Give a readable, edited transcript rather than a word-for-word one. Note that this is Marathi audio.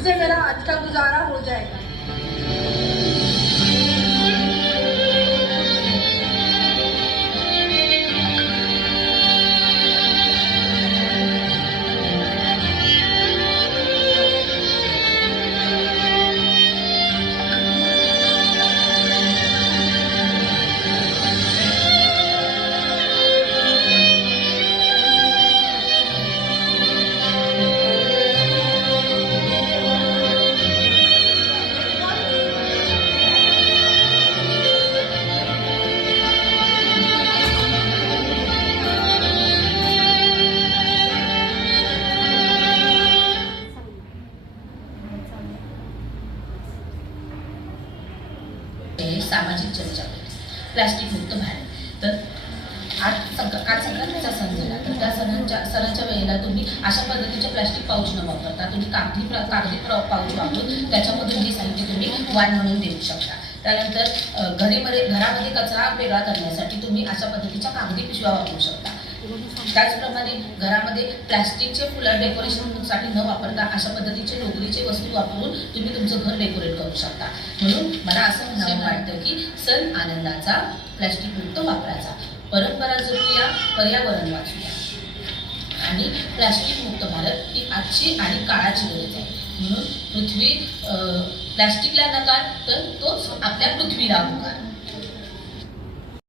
इससे मेरा अच्छा गुजारा हो जाएगा। सामाजिक चर्चा प्लास्टिक मुक्त भारत। तर आज काल संक्रांतीचा सण झाला, तर त्या सणाच्या वेळेला तुम्ही अशा पद्धतीचे प्लास्टिक पाऊच न वापरता तुम्ही कागदी पाऊच वापरून त्याच्यामधून हे साहित्य तुम्ही वाण म्हणून देऊ शकता। त्यानंतर घरामध्ये कचरा वेगळा करण्यासाठी तुम्ही अशा पद्धतीच्या कागदी पिशव्या वापरू शकता। त्याचप्रमाणे घरामध्ये प्लास्टिकचे फुलं डेकोरेशनसाठी न वापरता अशा पद्धतीचे लोकरीचे वस्तू वापरून तुम्ही तुमचं घर डेकोरेट करू शकता। म्हणून मला असं म्हणावं वाटतं की सण आनंदाचा, प्लास्टिक मुक्त वापराचा, परंपरा जपूया, पर्यावरण वाचूया आणि प्लास्टिक मुक्त भारत ही आजची आणि काळाची गरज आहे। म्हणून पृथ्वी प्लास्टिकला नकार तर तो आपल्या पृथ्वीला होकार।